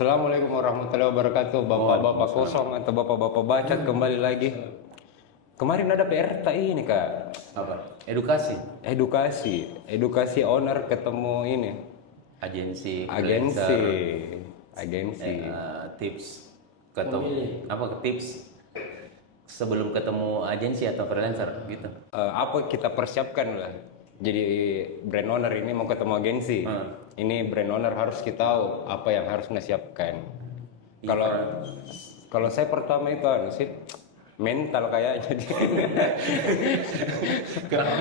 Assalamualaikum warahmatullahi wabarakatuh, bapak-bapak kosong atau bapak-bapak bacot kembali lagi. Kemarin ada PR ini kak, Apa? Edukasi, edukasi owner ketemu ini, agensi, agensi, freelancer, agensi. tips ketemu apa tips sebelum ketemu agensi atau freelancer gitu. Apa kita persiapkan lah. Jadi brand owner ini mau ketemu agensi, ini brand owner harus kita tahu apa yang harus nasiapkan. Kalau saya pertama itu sih mental kayaknya. Kenapa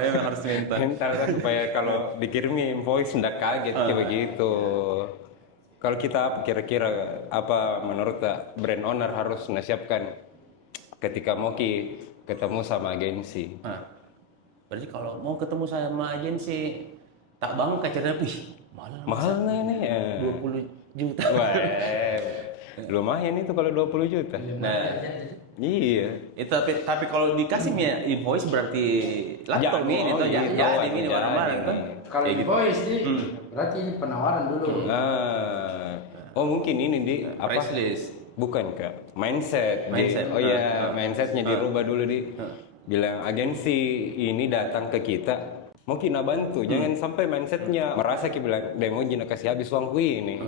memang harus mental? Mental kan supaya kalau dikirim invoice ndak kaget kayak begitu. Kalau kita kira-kira apa menurut brand owner harus nasiapkan ketika mau ketemu sama agensi? Berarti kalau mau ketemu sama agensi tak bangun kacarnya Mahal nggak ini ya? 20 juta. Wah, lumayan itu kalau 20 juta. Nah, Iya. itu tapi kalau dikasih invoice berarti laptop Jadi, ini tuh gitu, jadi ini jadi. barang-barang tuh. Kalau Kayak gitu. invoice ini berarti ini penawaran dulu. Oh mungkin ini di apa? Price list. Bukan kak, mindset. Mindset. Oh iya, mindsetnya dirubah dulu di. Bilang agensi ini datang ke kita, mau kita bantu. Jangan sampai mindsetnya merasa kita bilang, demo jina kasih habis uangku ini.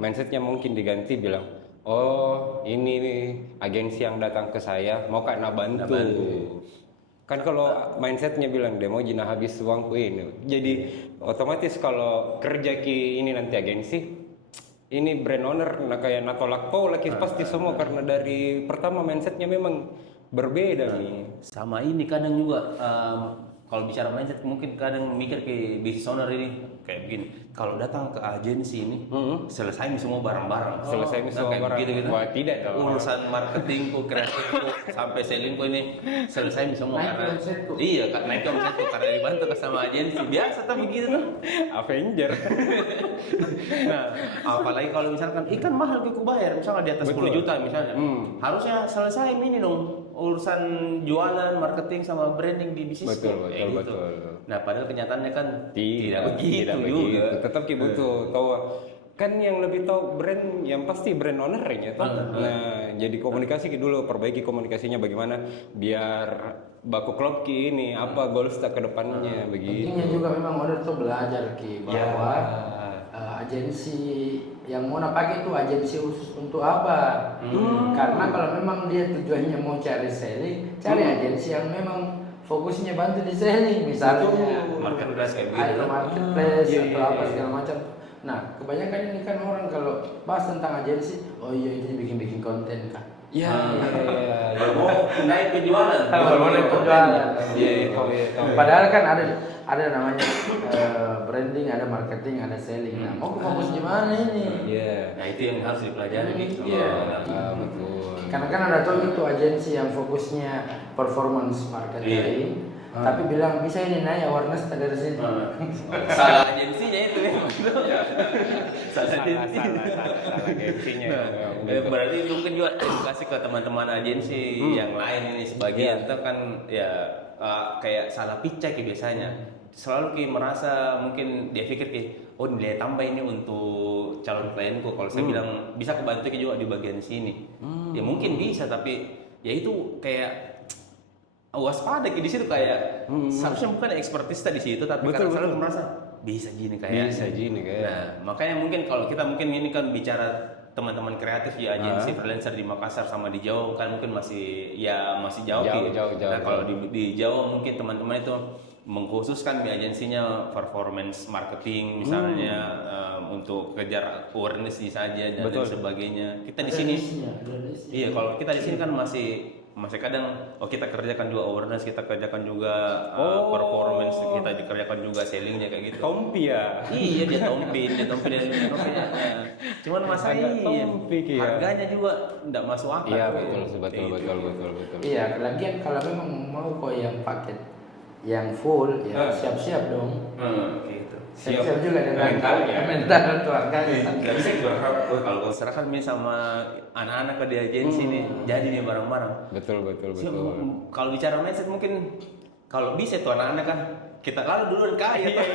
Mindsetnya mungkin diganti bilang, oh ini nih, agensi yang datang ke saya, mau kak bantu. Kan kalau mindsetnya bilang demo jina habis uangku ini, jadi otomatis kalau kerja ki ini nanti agensi, ini brand owner kayak natolak lagi pasti semua karena dari pertama mindsetnya memang berbeda nih. Sama ini kadang juga kalau bicara mindset mungkin kadang mikir ke business owner ini kayak begini. Kalau datang ke agensi ini selesai semua barang-barang. Selesai semua kayak barang. gitu. Wah, tidak dong. Urusan marketingku, kreatifku, sampai sellingku ini selesai semua Naik karena omsetku. iya naik omsetku karena dibantu sama agensi. Biasa tapi gitu tuh. Avenger. Nah, apalagi kalau misalkan ikan mahal ke bayar misalnya di atas 10 juta misalnya. Harusnya selesai ini dong urusan jualan, marketing sama branding di bisnis. Betul. Nah, padahal kenyataannya kan Tidak begitu tidak juga. begitu. Tetap kita butuh tahu kan yang lebih tahu brand yang pasti brand ownernya toh. Nah, jadi komunikasi dulu, perbaiki komunikasinya bagaimana biar baku klub ki ini apa goals ke depannya begitu. Pentingnya juga memang order tuh belajar bahwa agensi yang mau pakai itu agensi khusus untuk apa? Karena kalau memang dia tujuannya mau cari selling, cari agensi yang memang fokusnya bantu di selling, misalnya Marketplace kayak gitu. marketplace atau apa segala macam. Nah, kebanyakan ini kan orang kalau bahas tentang agensi, oh iya ini bikin konten kan. Ya. Mau naik penjualan. Kalau naik penjualan. Iya. Padahal kan ada namanya branding, ada marketing, ada selling. Nah, mau fokus di mana ini? Iya. Nah, itu yang harus dipelajari nih. Iya. Betul. Karena kan ada tuh itu agensi yang fokusnya performance marketing, tapi bilang bisa ini naik awareness dari sini. Salah agensinya itu memang. Salah agensinya. Berarti mungkin juga edukasi ke teman-teman agensi yang lain ini sebagian itu kan ya kayak salah picek biasanya. Selalu merasa mungkin dia pikir oh nilai tambah ini untuk calon klienku. Kalau saya bilang bisa kebantu juga di bagian sini. Ya mungkin bisa tapi ya itu kayak waspada di situ kayak seharusnya bukan ekspertis di situ tapi Betul, selalu betul. merasa bisa gini kayak. Nah, makanya mungkin kalau kita ini kan bicara teman-teman kreatif ya agensi freelancer di Makassar sama di Jawa kan mungkin masih jauh. Nah, kalau di Jawa mungkin teman-teman itu mengkhususkan di agensinya performance marketing misalnya untuk kejar awareness saja dan lain sebagainya. Kita di sini iya kalau kita di sini kan masih kadang kita kerjakan juga awareness, kita kerjakan juga performance, kita dikerjakan juga sellingnya kayak gitu. Tompi ya. Iya dia tompi dari cuman masalahnya harganya juga tidak masuk akal. Iya betul. Iya, lagian kalau memang mau kok yang paket yang full ya siap-siap dong. Gitu. Siap-siap juga dengan mental tuh harganya. Nggak bisa berharap kalau serahkan sama anak-anak ke di agensi nih jadi nih barang-barang. Betul. Kalau bicara mindset mungkin kalau bisa tuh anak-anak kan kita lalu duluan kaya tuh.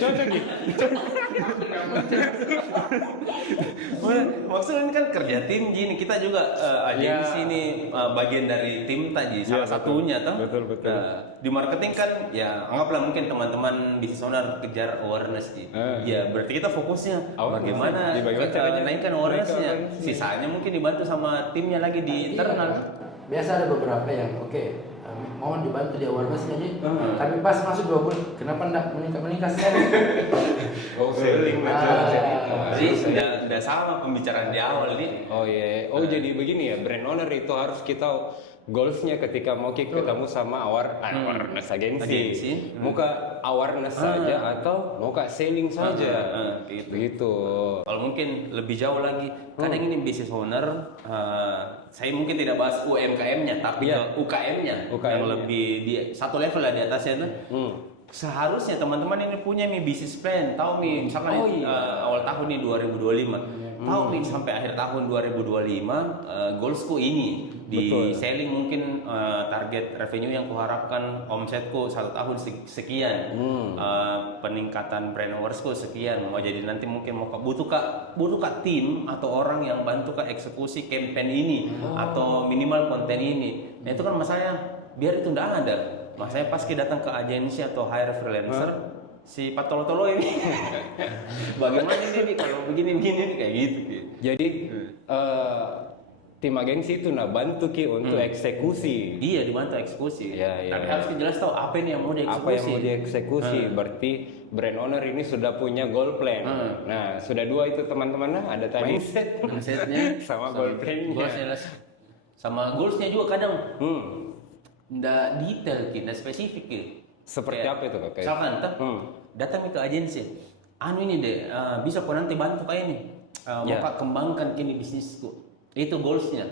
Cocok nih. Maksudnya ini kan kerja tim gini, kita juga agensi nih bagian dari tim tadi salah satunya toh. Betul. Nah, di marketing kan ya anggaplah mungkin teman-teman business owner kejar awareness sih. Ya berarti kita fokusnya bagaimana naikkan awarenessnya. Sisanya mungkin dibantu sama timnya lagi di internal. Biasa ada beberapa yang mohon dibantu di awareness aja. Tapi pas masuk 2 bulan, kenapa enggak meningkat sekali? Selling Jadi udah sama pembicaraan di awal nih. Oh iya. Oh jadi begini ya, brand owner itu harus kita goalsnya ketika mau ketemu sama awareness agensi. Muka awareness saja atau muka selling saja. Gitu. Kalau mungkin lebih jauh lagi, kadang ini business owner, saya mungkin tidak bahas UMKM-nya, tapi UKM-nya yang lebih di satu level lah di atasnya tuh. Seharusnya teman-teman ini punya business plan, tahu misalkan awal tahun nih 2025, tahu sampai akhir tahun 2025 goalsku ini di selling mungkin target revenue yang kuharapkan, omsetku 1 tahun sekian, peningkatan brand awarenessku sekian. Mau jadi nanti mungkin butuh kak tim atau orang yang bantu kak eksekusi campaign ini atau minimal konten ini. Nah itu kan masalahnya biar itu tidak ada. Makanya pas kita datang ke agensi atau hire freelancer, si patolo-tolo ini bagaimana ini kalau begini kayak gitu. Jadi tim agensi itu bantu untuk eksekusi. Iya, dibantu eksekusi. Tapi harus jelas tahu apa ini yang mau dieksekusi. Apa yang mau dieksekusi? Berarti brand owner ini sudah punya goal plan. Nah, sudah 2 itu teman-teman. Ada tadi mindsetnya sama goal plan-nya. Sama goalsnya juga kadang. Nggak detail, nggak spesifik gitu. Seperti apa itu kak? Misalkan datang ke agensi, ini deh, bisa kok nanti bantu kayak ini, mau kak kembangkan kini bisnisku. Itu goalsnya.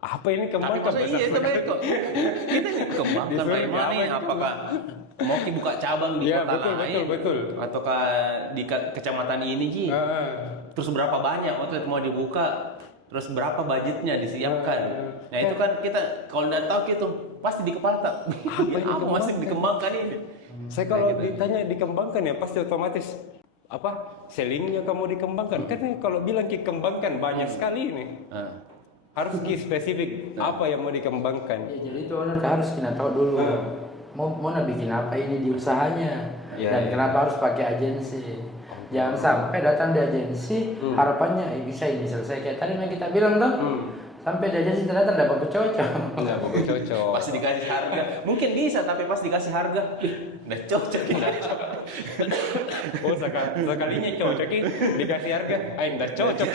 Apa ini kembangkan? Iya, itu baik kok. Kita kembangkan bagaimana nih? Apakah mau buka cabang di kota lain? Betul. Ataukah di kecamatan ini terus berapa banyak outlet mau dibuka? Terus berapa budgetnya disiapkan? Nah itu kan kita kalau nggak tahu gitu pasti di kepala tak apa masih dikembangkan ini. Saya kalau ditanya dikembangkan ya pasti otomatis sellingnya kamu dikembangkan. Kan kalau bilang dikembangkan banyak sekali ini. Harus spesifik apa yang mau dikembangkan. Ya, jadi itu owner harus kita tahu dulu mau bikin apa ini di usahanya dan kenapa harus pakai agensi. Jangan sampai datang di agensi harapannya bisa ini selesai kayak tadi yang kita bilang tuh. Sampai di agensi ternyata tidak bagus cocok. Pasti dikasih harga. Mungkin bisa tapi pas dikasih harga, nggak cocok. Oh sekalinya cocok dikasih harga, nggak cocok.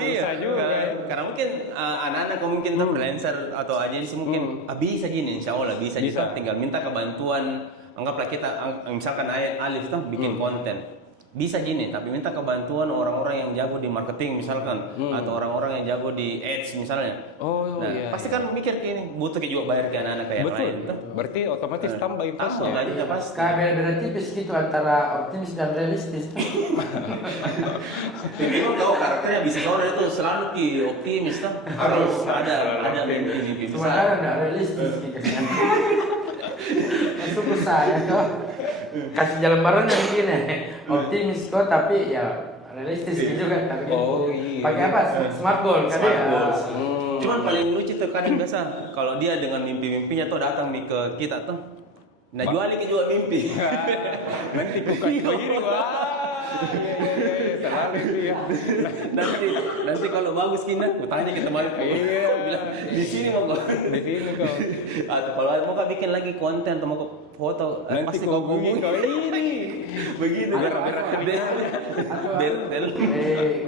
Bisa juga. Karena mungkin anak-anak mungkin freelancer atau agensi mungkin bisa gini, insya Allah bisa. Tinggal minta kebantuan. Anggaplah kita misalkan Alif tuh bikin konten. Bisa gini, tapi minta kebantuan orang-orang yang jago di marketing misalkan atau orang-orang yang jago di ads misalnya. Pasti kan mikir gini, butuh juga bayar ke anak-anak kayak lain. Berarti otomatis tambah impasnya. Tambah pasti. Kayak beda tipis gitu antara optimis dan realistis. Memang tahu karakternya bisa itu selalu optimis tuh. Harus ada mimpi besar. Sementara nggak realistis gitu kan. Masuk saya tuh kasih jalan bareng yang gini optimis kok tapi ya realistis gitu kan tapi pakai apa smart goal kan ya. Cuman paling lucu tuh kadang biasa kalau dia dengan mimpi-mimpinya tuh datang nih ke kita tuh nah jualin ke juga mimpi nanti bukan begini selalu itu ya nanti kalau bagus kina tanya ke teman bilang di sini mau kok atau kalau mau kok bikin lagi konten atau mau foto nanti pasti kau hubungi kau ini begitu del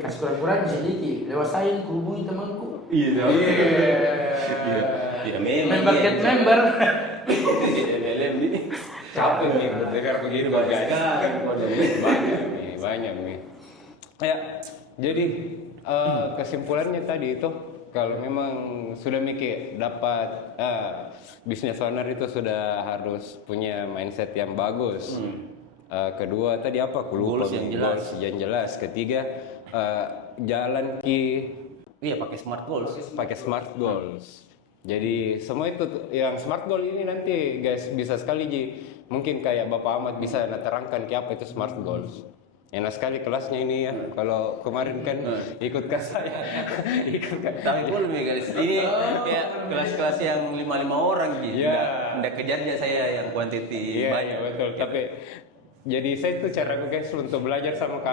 kasih kurang-kurang sedikit lewat saya hubungi temanku iya member get member capek nih dengar begitu guys banyak nih kayak jadi kesimpulannya tadi itu kalau memang sudah mikir dapat business owner itu sudah harus punya mindset yang bagus. Kedua tadi apa? Goals yang jelas. Ketiga jalan pakai smart goals. Jadi semua itu yang smart goal ini nanti guys bisa sekali Ji. Mungkin kayak Bapak Ahmad bisa terangkan ke apa itu smart goals. Enak sekali kelasnya ini ya. Kalau kemarin kan ikut ke saya, ikut ke. Tapi belum ya guys. Ini ya kelas-kelas yang 5 orang gitu. Iya. Nggak kejarnya saya yang quantity Iya, banyak. betul. Tapi jadi saya itu cara guys untuk belajar sama Kak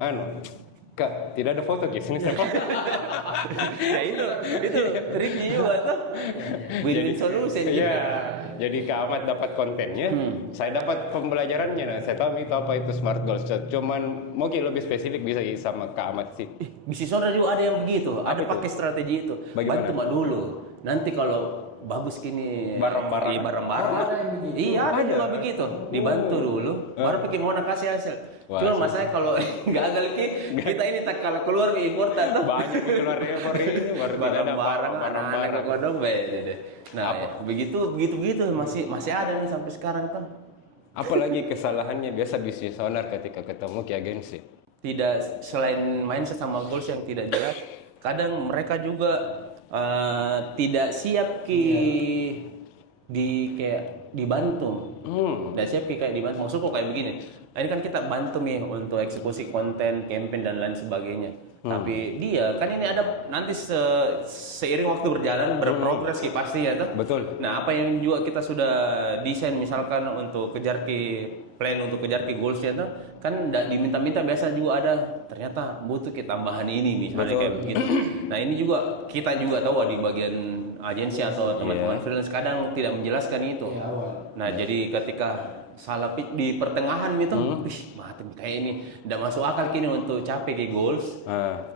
Ahmad. Kak, tidak ada foto guys. Ini saya foto. Nah itu triknya juga tuh. Win-win solution. Iya. Jadi Kak Ahmad dapat kontennya, saya dapat pembelajarannya. Nah, saya tahu itu apa itu smart goals. Cuman mungkin lebih spesifik bisa sama Kak Ahmad sih. Bisnis owner juga ada yang begitu, ada pakai strategi itu. Bagaimana? Bantu mak dulu. Nanti kalau bagus gini Barang-barang. iya, barang-barang. Oh, ada yang begitu. Iya, ada juga begitu. Dibantu dulu, baru bikin mau kasih hasil. Wah, Cuma masalahnya kalau gagal kita ini tak kalau keluar impor tak tuh. Banyak keluar impor ini, baru tidak ada Barang-barang anak-anak kodong beda. Nah, Apa? begitu masih ada nih sampai sekarang kan. Apalagi kesalahannya biasa bisnis owner ketika ketemu ke agensi. Tidak, selain mindset sama goals yang tidak jelas, kadang mereka juga tidak siap kayak dibantu. Tidak siap kayak dibantu. Maksudku kayak begini. Nah, ini kan kita bantu nih untuk eksekusi konten, campaign dan lain sebagainya. Tapi dia kan ini ada nanti seiring waktu berjalan berprogres sih pasti ya tuh. Betul. Nah, apa yang juga kita sudah desain misalkan untuk kejar plan untuk kejar goalsnya tuh kan tidak diminta-minta, biasa juga ada ternyata butuh tambahan ini misalnya kayak begitu. Nah, ini juga kita juga tahu di bagian agensi atau teman-teman freelance kadang tidak menjelaskan itu. Nah, jadi ketika salah di pertengahan itu, wih, mati kayak ini, tidak masuk akal kini untuk capai ke goals.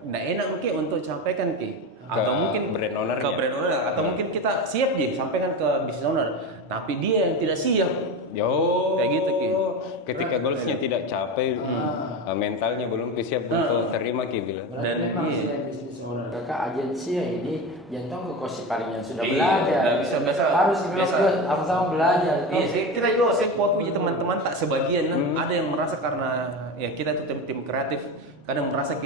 Nggak enak mungkin untuk campaikan atau mungkin brand owner atau mungkin kita siap sampaikan ke business owner, tapi dia yang tidak siap. Kayak gitu Ketika goalsnya tidak capai, mentalnya belum siap untuk terima bilang. Dan memang selain bisnis owner kakak agensi ya ini jantung ke kosi paling yang sudah Iya, belajar. biasa. Harus sama-sama belajar. Iya sih, kita juga support punya teman-teman tak sebagian ada yang merasa karena ya kita itu tim kreatif kadang merasa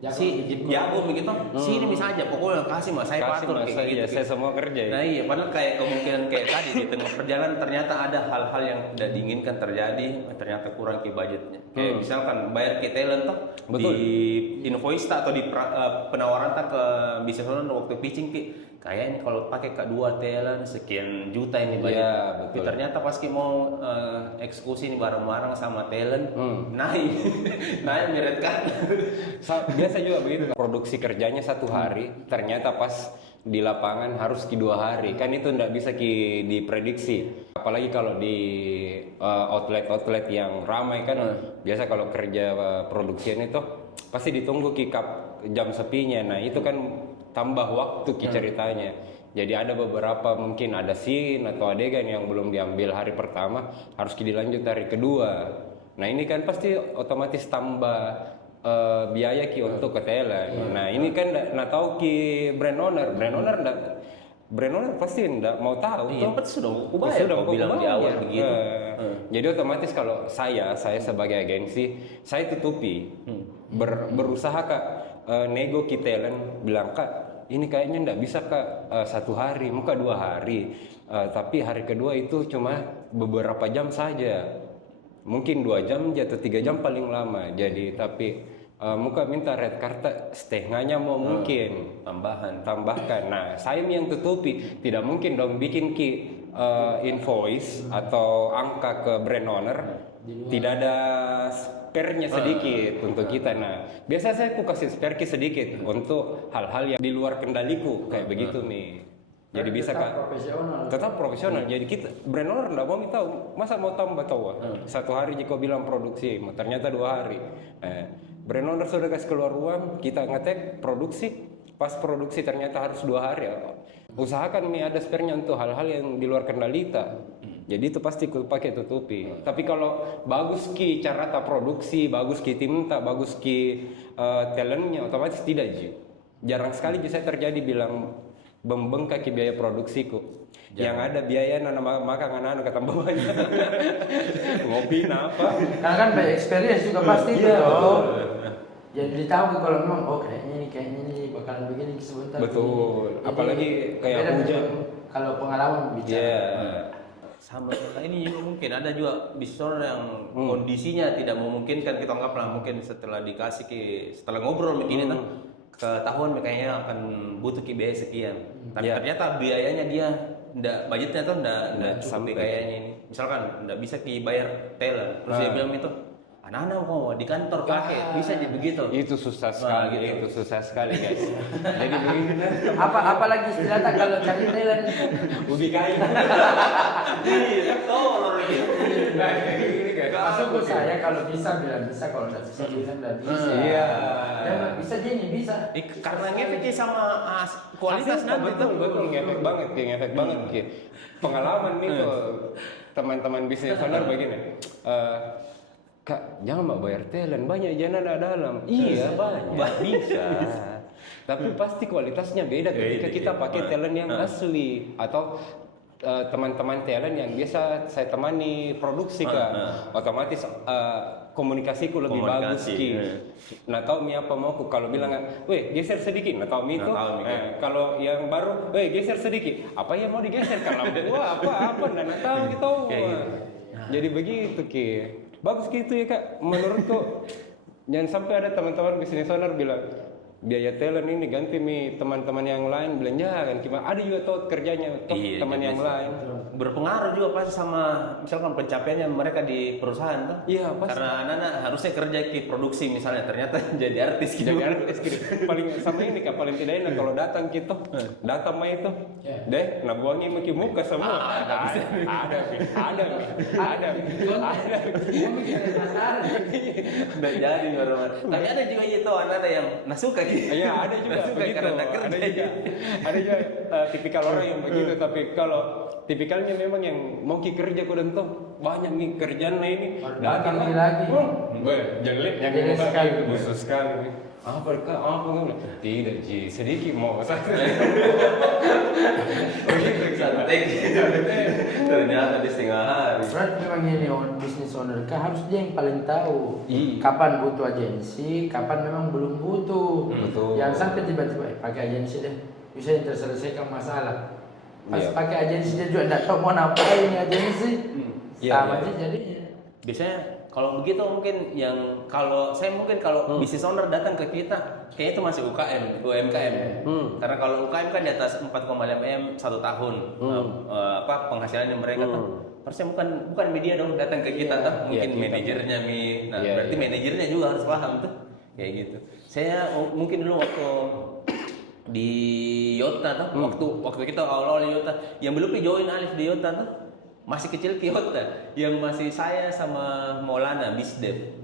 jago begitu sini misalnya pokoknya kasih mas saya patur kayak gitu. Saya semua kerja ya. Nah iya, padahal kayak kemungkinan kayak tadi di tengah perjalanan ternyata ada hal-hal yang tidak diinginkan terjadi, ternyata kurang ke budgetnya. Kayak misalkan bayar ke talent tuh di invoice atau di penawaran ke bisnis owner waktu pitching kayaknya kalau pakai kedua talent sekian juta ini budget. Iya, betul. Tapi ternyata pas mau eksekusi ini bareng-bareng sama talent naik meretkan. Biasa juga begitu. Produksi kerjanya 1 hari, ternyata pas di lapangan harus 2 hari. Kan itu tidak bisa diprediksi. Apalagi kalau di outlet yang ramai kan. Biasa kalau kerja produksian itu pasti ditunggu jam sepinya. Nah itu kan tambah waktu ceritanya. Jadi ada beberapa mungkin ada scene atau adegan yang belum diambil hari pertama harus dilanjut hari kedua. Nah ini kan pasti otomatis tambah biaya untuk ke talent. Nah ini kan nggak tahu brand owner pasti nggak mau tahu. Iya, sudah bilang di awal begitu. Jadi otomatis kalau saya sebagai agensi saya tutupi, berusaha Kak nego ke talent, bilang Kak ini kayaknya nggak bisa Kak 1 hari, muka 2 hari, tapi hari kedua itu cuma beberapa jam saja, mungkin 2 jam atau 3 jam paling lama. Jadi tapi muka minta red card setengahnya mau mungkin tambahkan. Nah saya yang tutupi, tidak mungkin dong bikin invoice atau angka ke brand owner tidak ada spare-nya sedikit untuk kita. Nah biasa saya kasih spare sedikit untuk hal-hal yang di luar kendaliku kayak begitu nih. Jadi bisa tetap profesional. Jadi kita brand owner nggak mau tahu, masa mau tambah tahu 1 hari jika bilang produksi, ternyata 2 hari. Brand owner sudah kasih keluar uang, kita ngetek produksi, pas produksi ternyata harus 2 hari. Usahakan ada spare-nya untuk hal-hal yang di luar kendali kita. Jadi itu pasti pakai tutupi. Tapi kalau bagus cara produksi, bagus tim tak, bagus talentnya, otomatis tidak jarang sekali bisa terjadi bilang membengkak biaya produksiku. Yang ada biaya makan anak-anak ketambah banyak. Ngopi apa? Karena kan by experience juga pasti itu toh. Jadi tahu kalau memang kayaknya ini bakalan begini sebentar. Betul. Jadi, Apalagi kayak beda hujan. Kalau pengalaman bicara. Iya. Sama ini juga mungkin ada juga bisnis owner yang kondisinya tidak memungkinkan, kita anggaplah mungkin setelah setelah ngobrol begini ketahuan kayaknya akan butuh biaya sekian. Tapi ternyata biayanya dia budgetnya tuh enggak cukup kayaknya ini. Misalkan enggak bisa bayar teller. Terus dia bilang itu anak-anak kok di kantor pakai bisa jadi begitu. Itu susah sekali, gitu. itu susah sekali guys. Jadi begini. Apalagi istilahnya kalau cari talent Ubi kayu. Iya, tolong gitu. masuk ke saya kalau bisa bilang bisa, kalau nggak bisa bilang nggak bisa. Iya. Ya, bisa jadi bisa. Karena ngefeknya sama kualitas nanti betul ngefek banget Ki. Pengalaman nih tuh teman-teman bisnis owner begini. Kak, jangan mbak bayar talent, banyak jana dalam. Iya banyak, bisa. Tapi pasti kualitasnya beda ketika kita pakai talent yang asli atau teman-teman talent yang biasa saya temani produksi Kak. Otomatis komunikasiku lebih bagus Ki. Nah tahu mi apa mau kalau bilang, weh geser sedikit. Nah tahu mi itu. Kalau yang baru, weh geser sedikit. Apa yang mau digeser? Kalau gua apa? Nah tahu gitu. Jadi begitu Ki. Bagus gitu ya Kak, menurutku jangan sampai ada teman-teman bisnis owner bilang biaya talent ini ganti teman-teman yang lain, bilang jangan, ada juga tuh kerjanya teman yang lain. Berpengaruh juga pasti sama misalkan pencapaiannya mereka di perusahaan tuh. Iya pasti. Karena anak-anak harusnya kerja di produksi misalnya, ternyata jadi artis gitu. Jadi artis gitu. Paling sama ini Kak, paling tidak enak kalau datang gitu, datang mah itu, deh, nah buangnya maki muka semua. Ada. Nggak jadi baru. Tapi ada juga itu anak-anak yang nasuka gitu. Iya ada juga begitu. Ada juga tipikal orang yang begitu. Tapi kalau tipikalnya memang yang mau kerja kudan tuh banyak nih kerjaan ini. Datang lagi. Jelek yang sekali, khusus sekali. Apa enggak? Tidak Ji, sedikit mau santai. Ternyata di setengah hari. Berarti memang ini bisnis owner harus dia yang paling tahu kapan butuh agensi, kapan memang belum butuh. Betul. Yang sampai tiba-tiba pakai agensi deh, bisa terselesaikan masalah. Pas pakai agensi dia juga tidak tahu mau ngapain agensi. Sama aja jadinya. Biasanya kalau begitu mungkin kalau bisnis owner datang ke kita, kayaknya itu masih UMKM. Karena kalau UMKM kan di atas 4,5 M 1 tahun. Penghasilannya mereka tuh. Harusnya bukan media dong datang ke kita tuh, mungkin manajernya berarti manajernya juga harus paham tuh. Kayak gitu. Saya mungkin dulu waktu di Yota tuh, waktu kita awal-awal di Yota, yang belum join Alif di Yota tuh masih kecil Yota, yang masih saya sama Maulana Bisdev.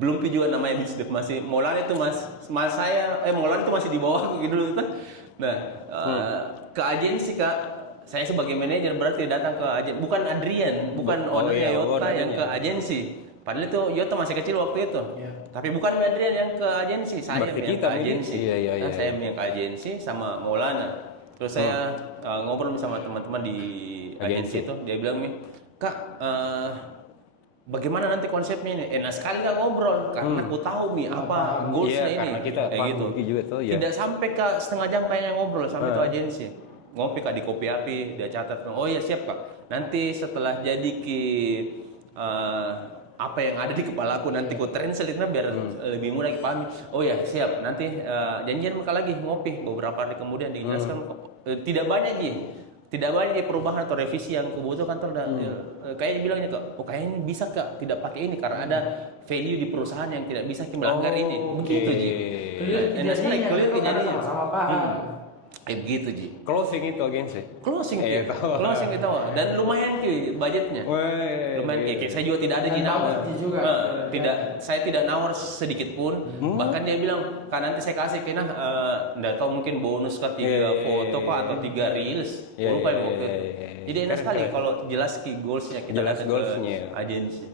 Belum juga namanya Bisdev, masih Maulana itu Maulana itu masih di bawah gitu dulu tuh. Nah, ke agensi Kak, saya sebagai manajer berarti datang ke agensi, bukan Adrian, bukan ownernya Yota yang ke agensi. Padahal itu Yota masih kecil waktu itu. Tapi bukan Adrian yang ke agensi, saya yang ke agensi. Saya yang ke agensi sama Maulana. Terus saya ngobrol sama teman-teman di agensi itu, dia bilang nih, Kak, bagaimana nanti konsepnya ini? Enak sekali Kak ngobrol, karena aku tahu apa goalsnya ini. Karena kita kayak gitu. Juga tuh, Tidak sampai ke setengah jam kayaknya ngobrol sampai itu agensi. Ngopi Kak di Kopi Api, dia catat. Oh ya siap Kak. Nanti setelah jadi apa yang ada di kepala aku nanti ku translate biar lebih mudah dipahami. Oh ya siap, nanti janjian mereka lagi ngopi beberapa hari kemudian dijelaskan. Tidak banyak perubahan atau revisi yang kubutuhkan tuh kayak bilangnya Kak, kayaknya bisa Kak tidak pakai ini karena ada value di perusahaan yang tidak bisa melanggar ini. Begitu Ji. Clear kejadiannya sama paham. Begitu Ji. Closing itu agensi. Closing itu dan lumayan Ki budgetnya. Lumayan Ki. Saya juga tidak ada di nawar. Saya tidak nawar sedikit pun. Bahkan dia bilang, "Kan nanti saya kasih Kina enggak tahu mungkin bonus ke 3 foto Pak atau 3 reels." Lupa waktu itu. Jadi enak sekali kalau jelas Ki goalsnya kita jelas goalsnya agensi.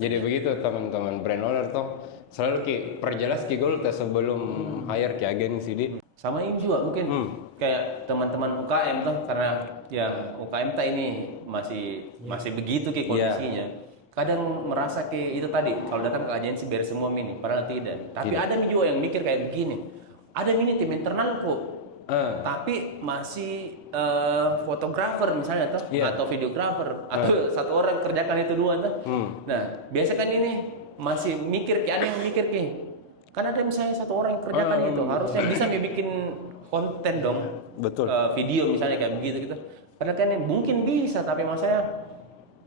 Jadi begitu teman-teman brand owner tuh selalu Ki perjelas Ki goal sebelum hire Ki agensi di. Sama ini juga mungkin kayak teman-teman UKM tuh, karena ya UKM ini masih begitu Ki kondisinya. kadang merasa kayak itu tadi kalau datang ke agensi biar semua mini, padahal tidak. Tapi ada juga yang mikir kayak begini, ada mini tim internal kok, tapi masih fotografer misalnya tuh, atau videografer, atau satu orang kerjakan itu dua tuh. Nah biasa kan ini masih mikir kayak ada yang mikir kayak, kan ada misalnya satu orang yang kerjakan itu harusnya bisa bikin konten dong, betul, video misalnya kayak begitu gitu. Karena kan mungkin bisa, tapi maksudnya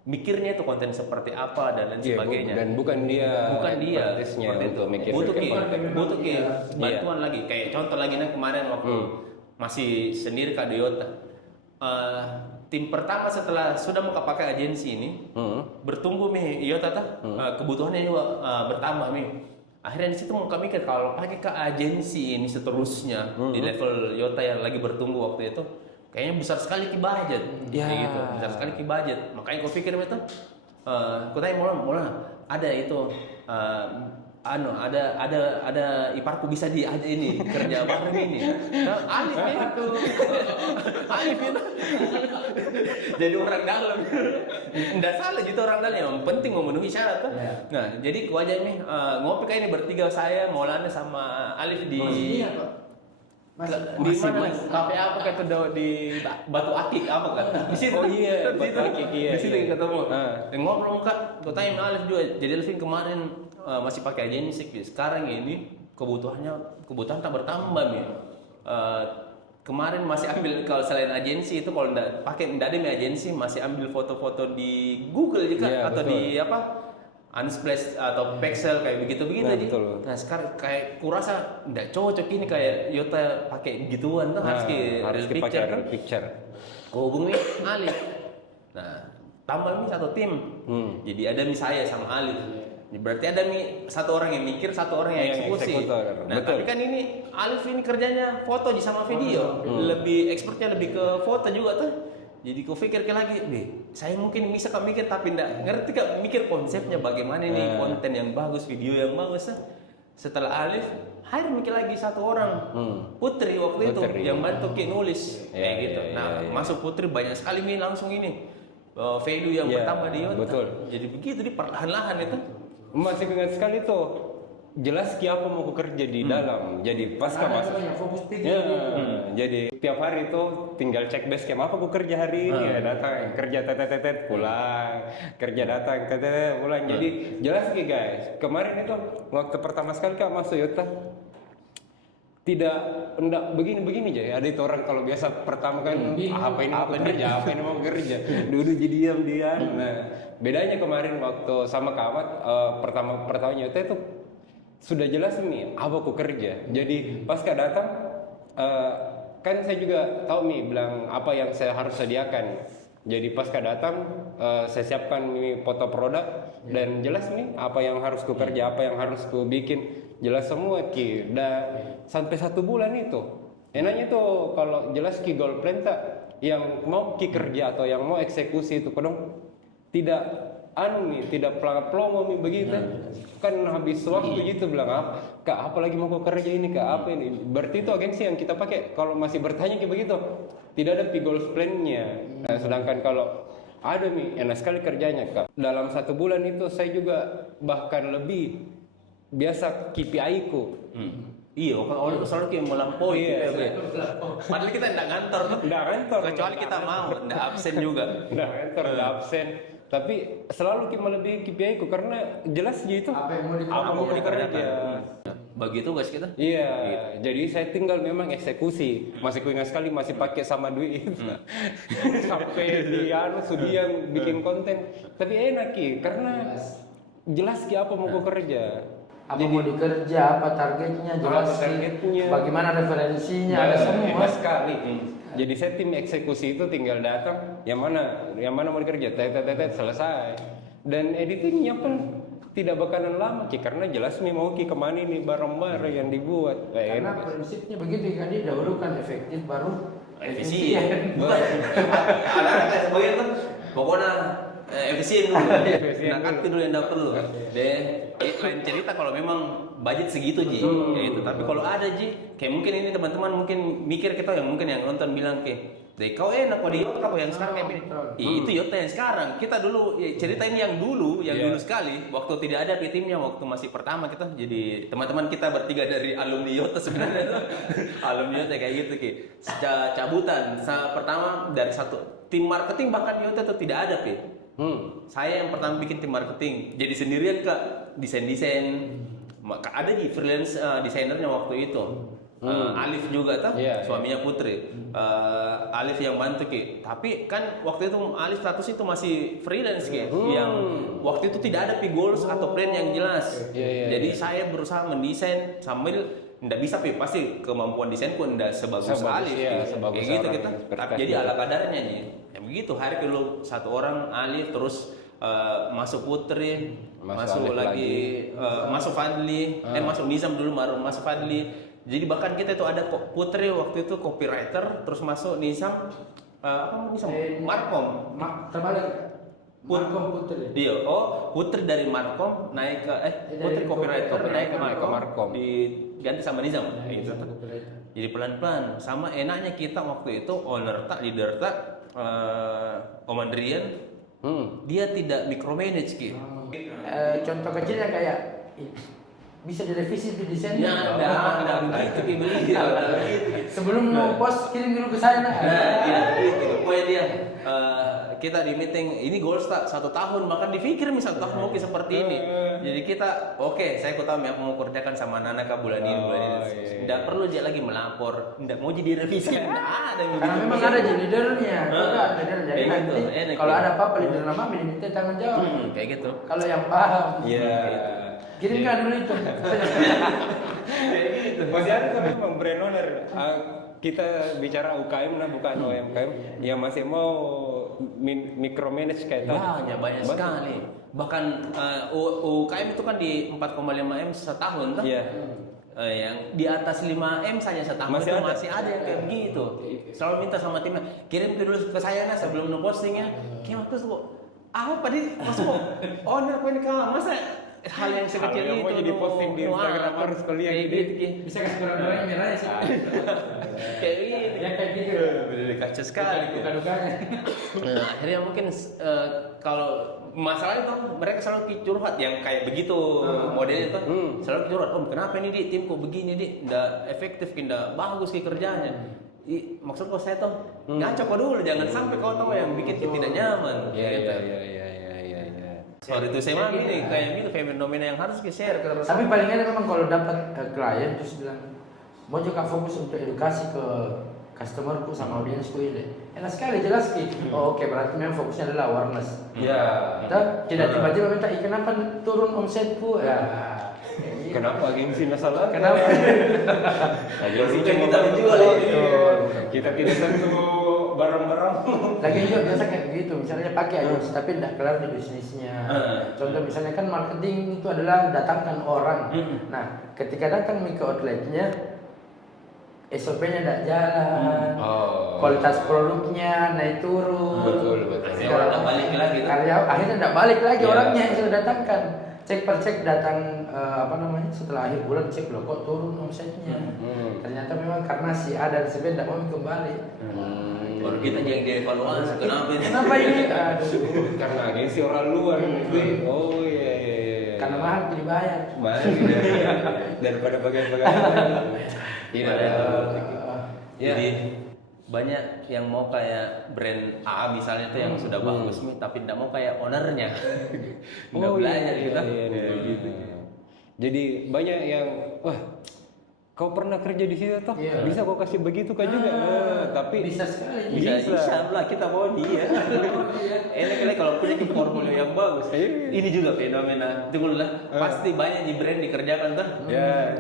mikirnya itu konten seperti apa dan lain sebagainya. Dan bukan dia artisnya untuk mikir butuh bantuan lagi. Kayak contoh lagi nih kemarin waktu masih sendiri Kak Dayota, tim pertama setelah sudah mau pakai agensi ini bertumbuh nih Yota kebutuhannya juga bertambah nih. Akhirnya di situ mau mikir kalau pakai ke agensi ini seterusnya di level Yota yang lagi bertumbuh waktu itu, kayaknya besar sekali ki budget, kayak gitu, besar sekali ki budget. Makanya gue pikir itu, gue tanya Mola, ada itu, ada iparku bisa di aja ini kerja bareng ini. Nah, Alif itu, Alif itu, jadi orang dalam, nggak salah gitu orang dalam, yang penting memenuhi syarat tuh. Nah, jadi gue aja nih ngopi kayak ini bertiga, saya Maulana sama Alif di di mana kafe apa kayak itu di Batu Akik apa kan di situ. Batu Akik di situ ketemu ngobrol Kak, gue tanya sama Alif juga. Jadi Alif kemarin masih pakai agensi, sekarang ini kebutuhan tak bertambah nih. Kemarin masih ambil kalau selain agensi itu kalau ndak ada agensi masih ambil foto-foto di Google juga atau betul. Di apa Unsplash atau Pexel kayak begitu-begitu aja. Nah sekarang kayak kurasa nggak cocok ini kayak Yota pakai gituan tuh harus pakai real picture. Kau hubungi Alif. Nah tambah nih satu tim. Jadi ada nih saya sama Alif. Berarti ada nih satu orang yang mikir, satu orang yang eksekusi. Nah betul. Tapi kan ini Alif ini kerjanya foto sama video. Lebih expertnya lebih ke foto juga tuh. Jadi kau pikir lagi, saya mungkin bisa mikir tapi enggak ngerti mikir konsepnya bagaimana ini konten yang bagus, video yang bagus. Setelah Alif, mikir lagi satu orang, Putri waktu itu yang bantu nulis kayak gitu. Masuk Putri banyak sekali nih langsung ini value yang pertama di Yota. Betul. Jadi begitu di perlahan-lahan itu. Masih ingat sekali tuh. Jelas apa mau kerja di dalam. Jadi pas masuk fokus jadi tiap hari itu tinggal cek base camp apa aku kerja hari ini datang kerja tetet pulang kerja datang tetet pulang. Jadi jelas guys, kemarin itu waktu pertama sekali Kak masuk Yota enggak begini aja. Ada itu orang kalau biasa pertama kan apa ini mau kerja duduk jadi diam. Nah bedanya kemarin waktu sama Kawat pertama Yota itu sudah jelas nih apa aku kerja. Jadi pas Kak datang kan saya juga tahu nih bilang apa yang saya harus sediakan. Jadi pas Kak datang saya siapkan nih foto produk dan jelas nih apa yang harus ku kerja, apa yang harus ku bikin, jelas semua ki. Dan sampai 1 bulan itu enaknya tuh kalau jelas ki goal plan tak yang mau ki kerja atau yang mau eksekusi itu kadang tidak tidak pelongo begitu kan habis waktu gitu bilang Kak apa lagi mau kau kerja ini Kak apa ini. Berarti itu agensi yang kita pakai kalau masih bertanya kayak begitu tidak ada goals plan-nya. Nah, sedangkan kalau ada nih enak sekali kerjanya Kak. Dalam 1 bulan itu saya juga bahkan lebih biasa KPI ku. Iya, kan selalu kita melampaui padahal kita enggak ngantor. Kecuali kita mau, enggak absen juga. Enggak absen. Tapi selalu kita melebihi KPI ku karena jelas gitu apa yang mau dikerjakan. Begitu guys kita? Iya, jadi saya tinggal memang eksekusi. Masih ku ingat sekali masih pakai sama duit. Sampai dia bikin konten. Tapi enak ki karena jelas ki apa mau ku kerja. Apa mau dikerja, apa targetnya, jelas bagaimana referensinya, ada semua sekali. Jadi saya tim eksekusi itu tinggal datang, yang mana mau dikerja, selesai. Dan editingnya pun tidak bakalan lama ki karena jelas nih mau ki kemana nih barang-barang yang dibuat. Karena prinsipnya begitu kan, didahulukan efektif baru efisien. Ada sebagian tuh pokoknya efisien dulu. Nah kan dulu yang dapat dulu. lain cerita kalau memang budget segitu Ji. Gitu. Tapi kalau ada Ji, kayak mungkin ini teman-teman mungkin mikir kita yang mungkin yang nonton bilang kayak deh kau enak kok di Yota kok yang sekarang kayak gini. Itu Yota yang sekarang. Kita dulu ceritain yang dulu sekali waktu tidak ada timnya waktu masih pertama kita jadi teman-teman kita bertiga dari alumni Yota sebenarnya. Alumni Yota kayak gitu Ki. Cabutan pertama dari satu tim marketing bahkan di Yota tuh tidak ada Pi. Saya yang pertama bikin tim marketing. Jadi sendirian Kak desain-desain. Maka ada di freelance desainernya waktu itu. Alif juga tuh, suaminya Putri. Alif yang bantu Ki. Tapi kan waktu itu Alif status itu masih freelance Ki. Yang waktu itu tidak ada goals atau plan yang jelas. Jadi saya berusaha mendesain sambil nggak bisa Pi, pasti kemampuan desainku nggak sebagus Alif. Kayak gitu kita. Tapi jadi ala kadarnya nih. Ya begitu hari dulu satu orang Alif terus masuk Putri, masuk lagi. Masuk Fadli, masuk Nizam dulu baru masuk Fadli. Jadi bahkan kita itu ada Putri waktu itu copywriter, terus masuk Nizam, Markom. Terbalik. Markom Putri. Iya, Putri dari Markom naik ke Putri copywriter naik ke Markom. Diganti sama Nizam. Gitu. Jadi pelan-pelan. Sama enaknya kita waktu itu owner tak, leader tak, Om Andrian, dia tidak micromanage Ki. Contoh kecilnya kayak bisa direvisi di desainnya. Nah, begitu. Sebelum mau post kirim dulu ke saya nah. Gitu. Pokoknya dia kita di meeting ini goals tak 1 tahun bahkan dipikir misal tahun mungkin seperti ini. Jadi kita saya tahu aku mau kerjakan sama anak bulan ini. Tidak perlu dia lagi melapor, tidak mau jadi revisi. Ada karena memang ada leadernya. Jadi nanti kalau ada apa-apa leader nama minta tanggung jawab. Kayak gitu. Kalau yang paham. Kirimkan dulu itu. Masih ada kan memang brand owner. Kita bicara UKM bukan UMKM yang masih mau micromanage kayak tadi. Banyak sekali. Bahkan UKM itu kan di 4,5 M setahun kan? Yang di atas 5 M saja setahun masih ada yang kayak begitu. Selalu minta sama timnya kirim dulu ke saya sebelum postingnya. Kayak waktu itu apa di masuk owner ini kalah masa hal yang sekecil itu mau jadi posting di Instagram harus kuliah gitu. Bisa kasih kurang-kurangnya merah ya sih. Kayak gitu. Ya kayak gitu. Bener kacau sekali. Duka-dukanya. Akhirnya mungkin kalau masalah itu mereka selalu curhat yang kayak begitu modelnya itu selalu curhat. Kenapa ini di timku begini di nggak efektif, nggak bagus kerjanya. Maksud kau saya tuh ngaco kau dulu, jangan sampai kau tahu yang bikin kita tidak nyaman. Iya. Sorry itu saya mah ini kayak gitu fenomena yang harus di-share. Tapi paling enak memang kalau dapat klien terus bilang mau juga fokus untuk edukasi ke customerku sama audiensku ini. Enak sekali jelas Ki. Oke, berarti memang fokusnya adalah awareness. Tidak tiba-tiba minta kenapa turun omsetku ya. Kenapa gengsi masalah? Kenapa? Gengsi cuma kita menjual kita tidak tentu barang-barang. Lagi juga biasa kayak begitu, misalnya pakai agensi tapi tidak kelar di bisnisnya. Contoh misalnya kan marketing itu adalah datangkan orang. Nah, ketika datang ke outletnya, SOP-nya tidak jalan, kualitas produknya naik turun. Betul. Akhirnya tidak balik lagi orangnya yang sudah datangkan. Cek per cek datang setelah akhir bulan cek loh kok turun omsetnya. Ternyata memang karena si A dan si B tidak mau kembali. Baru kita yang dievaluasi Kenapa ini? Karena agensi orang luar itu. Oh iya. Karena mahal dibayar. Mahal daripada bagian-bagian. Jadi banyak yang mau kayak brand A misalnya tuh yang sudah bagus nih tapi tidak mau kayak ownernya. Nggak belajar gitu. Gitu. Jadi banyak yang kau pernah kerja di situ toh? Bisa kau kasih begitu kan juga. Tapi bisa sekali. Bisa lah kita mau dia. Enak kali kalau punya portfolio yang bagus. Ini juga fenomena. Tunggu lah. Pasti banyak di brand dikerjakan tuh.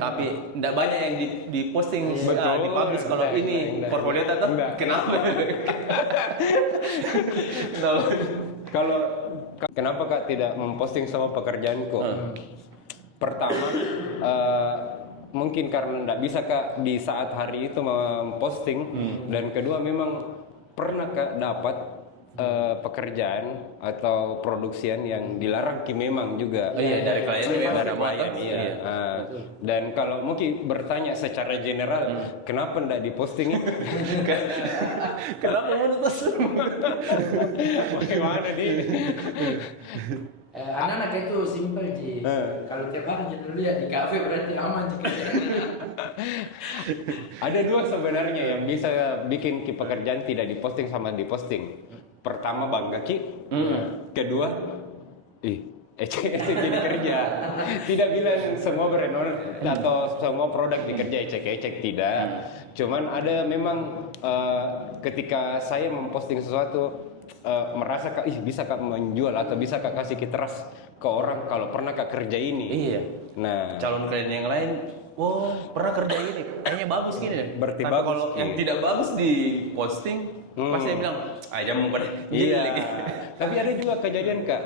Tapi tidak banyak yang diposting dipublish kalau ini portfolio tuh. Kenapa? Kalau kenapa Kak tidak memposting semua pekerjaanku? Pertama, mungkin karena tidak bisa Kak di saat hari itu memposting. Dan kedua memang pernah Kak dapat pekerjaan atau produksian yang dilarang ki memang juga. Iya, dari klien memang ada klien, banyak. iya. Dan kalau mungkin bertanya secara general, kenapa ndak diposting? Kenapa menutus? Bagaimana nih? Anak-anak itu simpel Ji. Kalau tiap hari jadi lihat di kafe berarti aman Ji. Ada dua sebenarnya yang bisa bikin ki pekerjaan tidak diposting sama diposting. Pertama bangga ki, kedua, ecek-ecek jadi kerja. Tidak bilang semua brand owner atau semua produk dikerja ecek-ecek, tidak. Cuman ada memang ketika saya memposting sesuatu, merasa kak, bisa kak menjual atau bisa kak kasih trust ke orang kalau pernah kak kerja ini. Iya. Nah, Calon klien yang lain, pernah kerja ini, kayaknya bagus gini deh. Berarti Tapi bagus, kalau iya. yang tidak bagus di posting, pasti dia bilang, jangan pada iya. lagi. Tapi ada juga kejadian kak,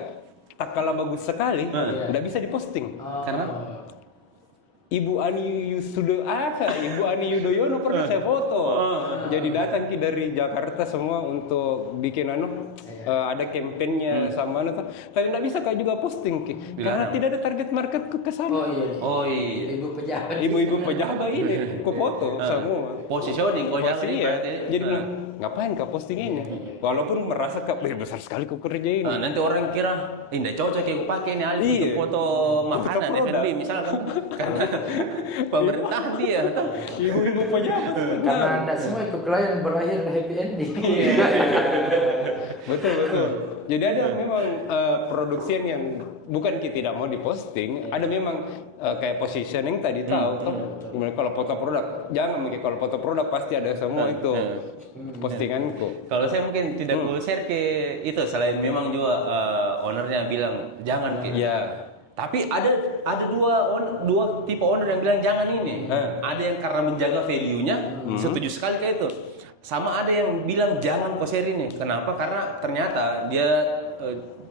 tak kalah bagus sekali, nggak bisa diposting. Karena Ibu Ani Yudhoyono pernah saya foto. Jadi datang ki dari Jakarta semua untuk bikin ada kampanyenya sama tapi nggak bisa kak juga posting ki. Karena tidak ada target marketku ke sana. Oh iya. Ibu pejabat. Ibu-ibu pejabat ini ku foto semua. Positioning, kau jangan Iya. Jadi bilang, ngapain kak posting ini? Walaupun merasa kak besar sekali ku kerja ini. Nanti orang kira, tidak cocok yang pakai ini alih Iya. untuk foto makanan Foto produk. F&B misalkan. Karena pemerintah dia. Ibu-ibu pejabat. Karena anda semua ikut klien berakhir happy ending. Betul. Jadi ada memang produksian yang bukan kita tidak mau diposting, ada memang kayak positioning tadi tahu toh. Kalau foto produk, jangan mungkin kalau foto produk pasti ada semua itu postinganku. Kalau saya mungkin tidak mau share ke itu, selain memang juga ownernya bilang jangan ke. Ya. Tapi ada dua tipe owner yang bilang jangan ini. Ada yang karena menjaga value-nya, setuju sekali kayak itu. Sama ada yang bilang jangan kau share ini. Kenapa? Karena ternyata dia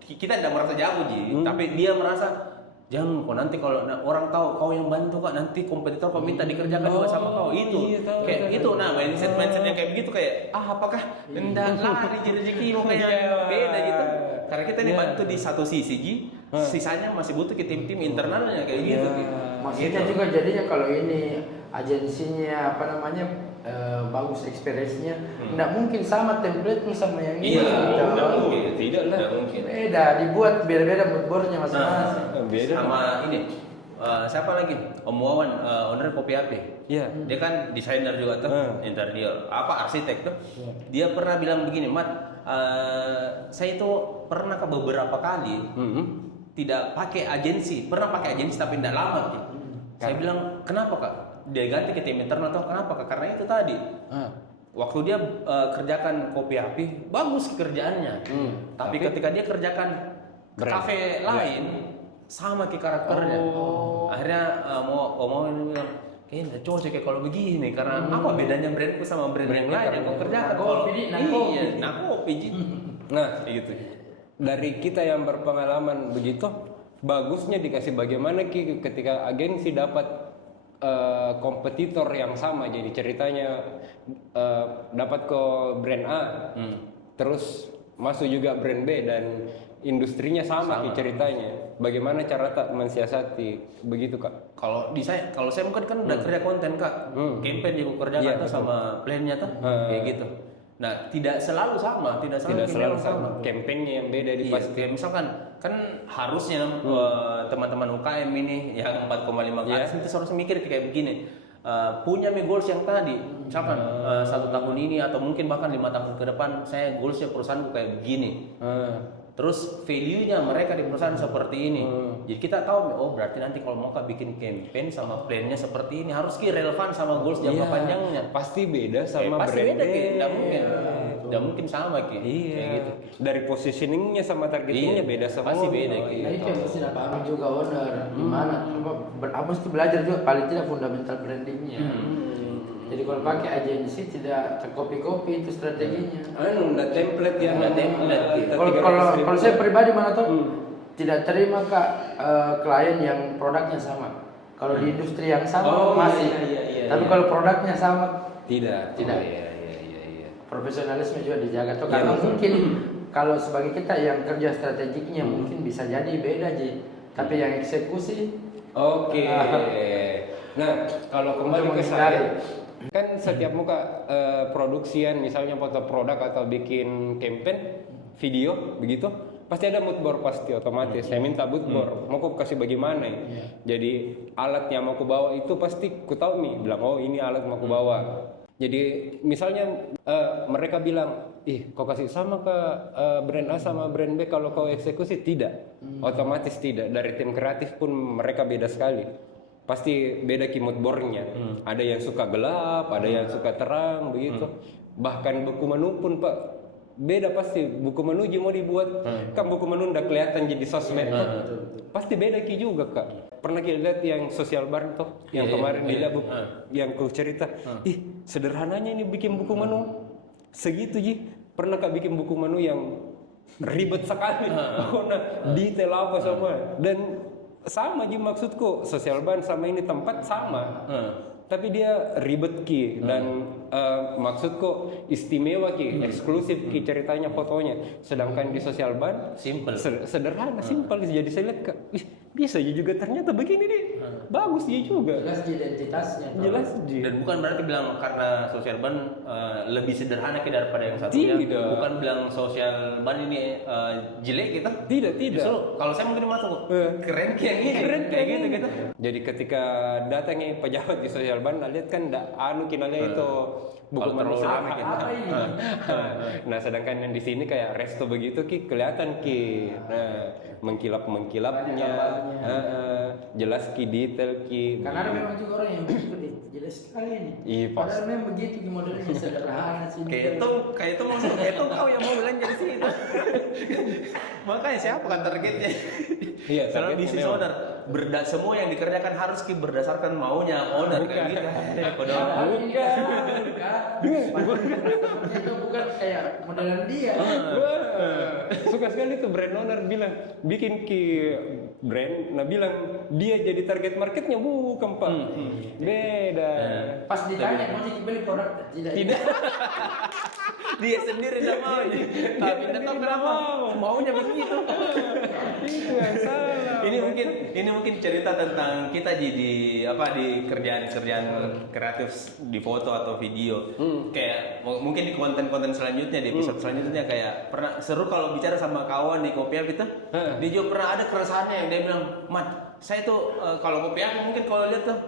kita tidak merasa jago Ji, tapi dia merasa jangan kok nanti kalau orang tahu kau yang bantu kak, nanti kompetitor kau minta dikerjakan juga sama kau itu. Iya, Kayak gitu. Nah, mindset yang kayak begitu kayak apakah hendak lari rezekimu kayak beda gitu. Karena kita dibantu di satu sisi Ji, sisanya masih butuh ke tim-tim internalnya kayak gitu. Maksudnya Gitu. juga jadinya kalau ini agensinya bagus experience-nya, nggak mungkin sama template-nya sama yang ini. Iya, Gitu. tidak mungkin. Tidak lah. Tidak mungkin. Beda, dibuat beda-beda mood board-nya masing-masing. Beda. Sama ini siapa lagi? Om Wawan, owner Kopi Api. Iya. Dia kan desainer juga tuh, interior, arsitek tuh. Dia pernah bilang begini, Mat, saya itu pernah ke beberapa kali tidak pakai agensi, pernah pakai agensi tapi tidak lama. Saya bilang, kenapa kak? Dia ganti ke tim internal atau kenapa kak? Karena itu tadi. Waktu dia kerjakan Kopi Api, bagus kerjaannya. Tapi ketika dia kerjakan kafe lain, sama ke karakternya. Akhirnya mau ini bilang, kayaknya nggak cocok ya kalau begini. Karena apa bedanya brandku sama brand yang lain yang kau kerjakan? Kopi. Nah, gitu. Dari kita yang berpengalaman begitu, bagusnya dikasih bagaimana ki ketika agensi dapat kompetitor yang sama, jadi ceritanya dapat ke brand A, terus masuk juga brand B dan industrinya sama. Ki ceritanya. Bagaimana cara tak mensiasati begitu kak? Kalau saya mungkin kan udah kerja konten kak, campaign juga kerjakan tuh sama plannya tuh, kayak gitu. Nah tidak selalu sama, tidak selalu sama. Campaignnya yang beda di pasti. Kayak misalkan kan harusnya teman-teman UKM ini yang 4,5 ke atas itu harus mikir kayak begini. Punya goals yang tadi, misalkan 1 tahun ini atau mungkin bahkan 5 tahun ke depan saya goalsnya perusahaanku kayak begini. Terus value-nya mereka di perusahaan seperti ini. Jadi kita tahu, oh berarti nanti kalau mau bikin campaign sama plan-nya seperti ini harus relevan sama goals jangka panjangnya. Pasti beda sama pasti brand. beda Ki, tidak mungkin sama Ki. Iya. Kayak gitu. Dari positioningnya sama targetingnya beda semua. Pasti beda Ki. Nah itu yang mesti paham juga owner. Gimana? Mesti belajar juga paling tidak fundamental brandingnya. Jadi kalau pakai agensi tidak terkopi-kopi itu strateginya. Nggak template yang Kalau saya pribadi mana tuh tidak terima kak klien yang produknya sama. Kalau di industri yang sama masih. Tapi kalau produknya sama tidak. Tidak. Iya. Profesionalisme juga dijaga tuh karena mungkin kalau sebagai kita yang kerja strategiknya mungkin bisa jadi beda Ji. Tapi yang eksekusi Oke. Nah, kalau kembali ke saya, kan setiap muka produksian misalnya foto produk atau bikin campaign video begitu, pasti ada mood board pasti otomatis. Saya minta mood board, mau aku kasih bagaimana ya? Jadi alat yang mau aku bawa itu pasti ku tahu nih, bilang oh ini alat mau aku bawa. Jadi misalnya mereka bilang, kau kasih sama ke brand A sama brand B, kalau kau eksekusi tidak, otomatis tidak. Dari tim kreatif pun mereka beda sekali, pasti beda mood boardnya. Ada yang suka gelap, ada yang suka terang begitu. Bahkan buku menu pun Pak beda pasti. Buku menu mau dibuat kan buku menu udah kelihatan jadi sosmed pasti beda juga Kak. Pernah kita lihat yang social bar tuh yang kemarin yang ku cerita, sederhananya ini bikin buku menu segitu pernah Kak bikin buku menu yang ribet sekali, detail apa semua, dan sama maksudku social bar sama ini tempat sama. Tapi dia ribet dan maksudku istimewa eksklusif ceritanya fotonya, sedangkan di sosial ban simple, sederhana, simple. Jadi saya lihat Kak, bisa juga ternyata begini deh, bagus juga, jelas identitasnya, jelas dan bukan berarti bilang karena sosial ban lebih sederhana daripada yang satunya. Bukan bilang sosial ban ini jelek kita, tidak. Justru kalau saya mungkin masuk keren kayak gini, kayak gitu. Jadi ketika datangnya pejabat di sosial ban, lihat kan kinalnya itu buku menu selama apa ini? Nah, sedangkan yang di sini kayak resto begitu kelihatan nah, mengkilapnya, jelas detail Karena ada memang juga orang yang begitu jelas sekali nih. Padahal memang begitu modelnya sederhana sih. Kayak itu maksudnya itu kau yang mau belanja di sini. Makanya siapa kan targetnya? Iya, selalu bisnis owner. Semua yang dikerjakan harus berdasarkan maunya owner kayak gitu. Itu bukan kayak modelan dia. Suka sekali tuh brand owner bilang bikin brand, bilang dia jadi target marketnya, bukan Pak. Beda. Pas ditanya mau beli produk tidak. Dia sendiri tidak mau. Tapi tidak tahu kenapa maunya begitu. Itu yang salah. Ini mungkin cerita tentang kita di kerjaan kreatif di foto atau video. Kayak mungkin di konten-konten selanjutnya, di episode selanjutnya, kayak pernah seru kalau bicara sama kawan di kopi gitu. Dia juga pernah ada keresahannya yang dia bilang, "Mat, saya tuh kalau kopi aku mungkin kalau lihat tuh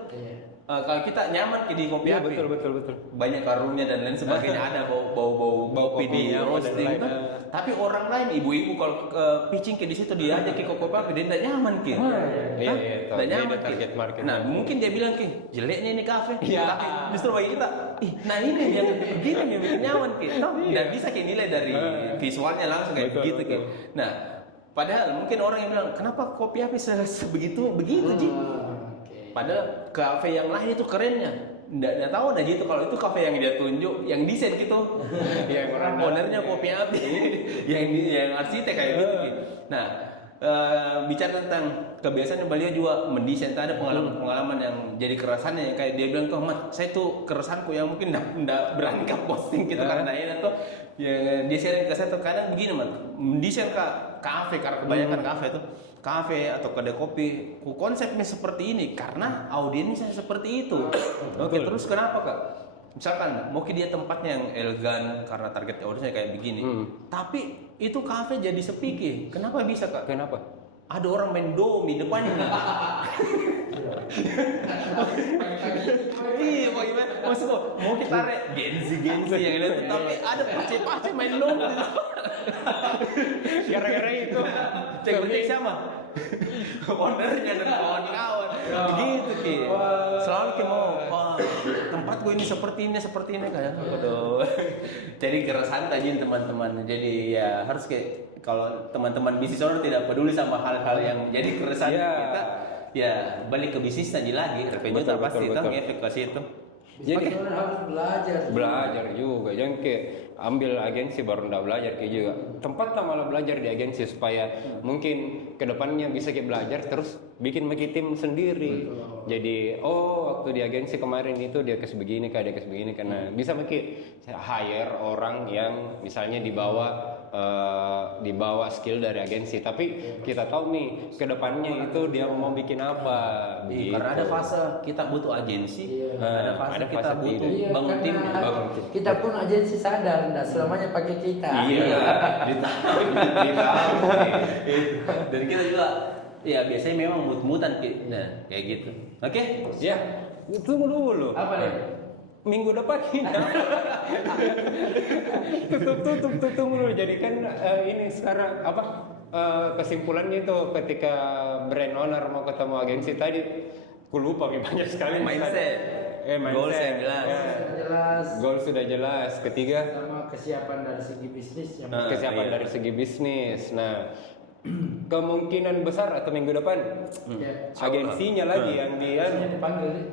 kalau kita nyaman di kopi api, betul. banyak karungnya dan lain sebagainya, ada bau kopi di roasting. Tapi orang lain, ibu-ibu kalau pitching di situ dia aja ke kopi api, dia tidak nyaman tidak nyaman target market. Nah mungkin dia bilang jeleknya ini kafe, tapi justru bagi kita, nah ini yang begini yang bikin nyaman tidak bisa nilai dari visualnya langsung kayak begitu Nah padahal mungkin orang yang bilang kenapa kopi api sebegitu Ji. Padahal kafe yang lain itu kerennya. Nggak tahu gitu kalau itu kafe yang dia tunjuk, yang desain gitu. Yang ownernya kopi api. yang arsitek kayak gitu. Nah, bicara tentang kebiasaan beliau juga mendesain, ada pengalaman yang jadi keresahannya, kayak dia bilang tuh, "Mat, saya tuh keresahanku yang mungkin enggak berani posting gitu karena ini tuh yang dia sharing ke saya tuh kadang begini, Mat. Mendesain kafe karena kebanyakan kafe atau kedai kopi konsepnya seperti ini karena audiensnya seperti itu. Oke, terus kenapa Kak? Misalkan mau dia tempatnya yang elegan karena target audiensnya kayak begini, tapi itu kafe jadi sepi kenapa bisa Kak? Kenapa? Ada orang main domi depannya. Iya, bagaimana? Maksudnya mau kita gengsi yang itu, tapi ada pace main domi. Gara-gara itu cek sama ownernya dan kawan-kawan begitu selalu mau tempat gue ini seperti ini kayak jadi keresahan tadi teman-teman. Jadi ya harus kalau teman-teman bisnis owner tidak peduli sama hal-hal yang jadi keresahan kita, ya balik ke bisnis aja lagi terkejut pasti itu ngefek ke situ. Jadi harus belajar juga, jangan ambil agensi baru ndak belajar juga. Tempat malah belajar di agensi supaya mungkin kedepannya bisa belajar terus bikin tim sendiri. Jadi waktu di agensi kemarin itu dia kasih begini karena bisa hire orang yang misalnya di bawah dibawa skill dari agensi, tapi kita tahu nih kedepannya itu dia mau bikin apa. Gitu. Karena ada fase kita butuh agensi, ada fase kita butuh Iya, bangun tim. karena kita pun agensi sadar, nggak selamanya pakai kita. Iya, ditahu. Dan kita juga, ya biasanya memang mut-mutan, nah kayak gitu. Oke, Ya, tunggu dulu. Apa nih? Minggu depan ini tutup dulu. Jadi kan ini sekarang apa kesimpulannya itu ketika brand owner mau ketemu agensi tadi, aku lupa banyak sekali mindset. Goals yang jelas. Ya. Jelas. Goal sudah jelas. Ketiga, Sama kesiapan dari segi bisnis yang kesiapan iya. dari segi bisnis. Nah, kemungkinan besar atau minggu depan Ya. agensinya lagi yang dia Biasanya dipanggil nih.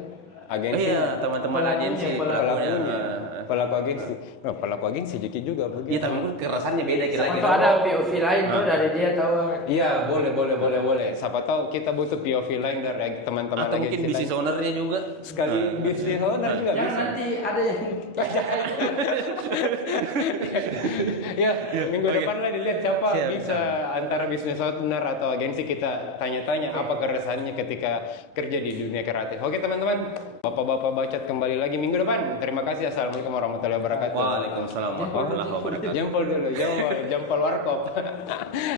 agensi. Iya, teman-teman agensi pelakunya. Pelaku agensi. Nah, pelaku agensi jadi juga Iya, begitu. tapi kerasannya beda Siapa kira-kira. tuh ada POV lain tuh dari dia tahu. Iya, boleh. Siapa tahu kita butuh POV lain dari teman-teman Atau mungkin agensi bisnis lain. ownernya juga. Sekali bisnis owner juga Jangan bisa. nanti ada yang Ya, minggu depan lah dilihat siapa Siap. bisa antara bisnis owner atau agensi, kita tanya-tanya apa keresahannya ketika kerja di dunia kreatif. Oke teman-teman, bapak-bapak bacot kembali lagi minggu depan. Terima kasih. Assalamualaikum warahmatullahi wabarakatuh. Waalaikumsalam warahmatullahi wabarakatuh. Jempol dulu, jempol warkop.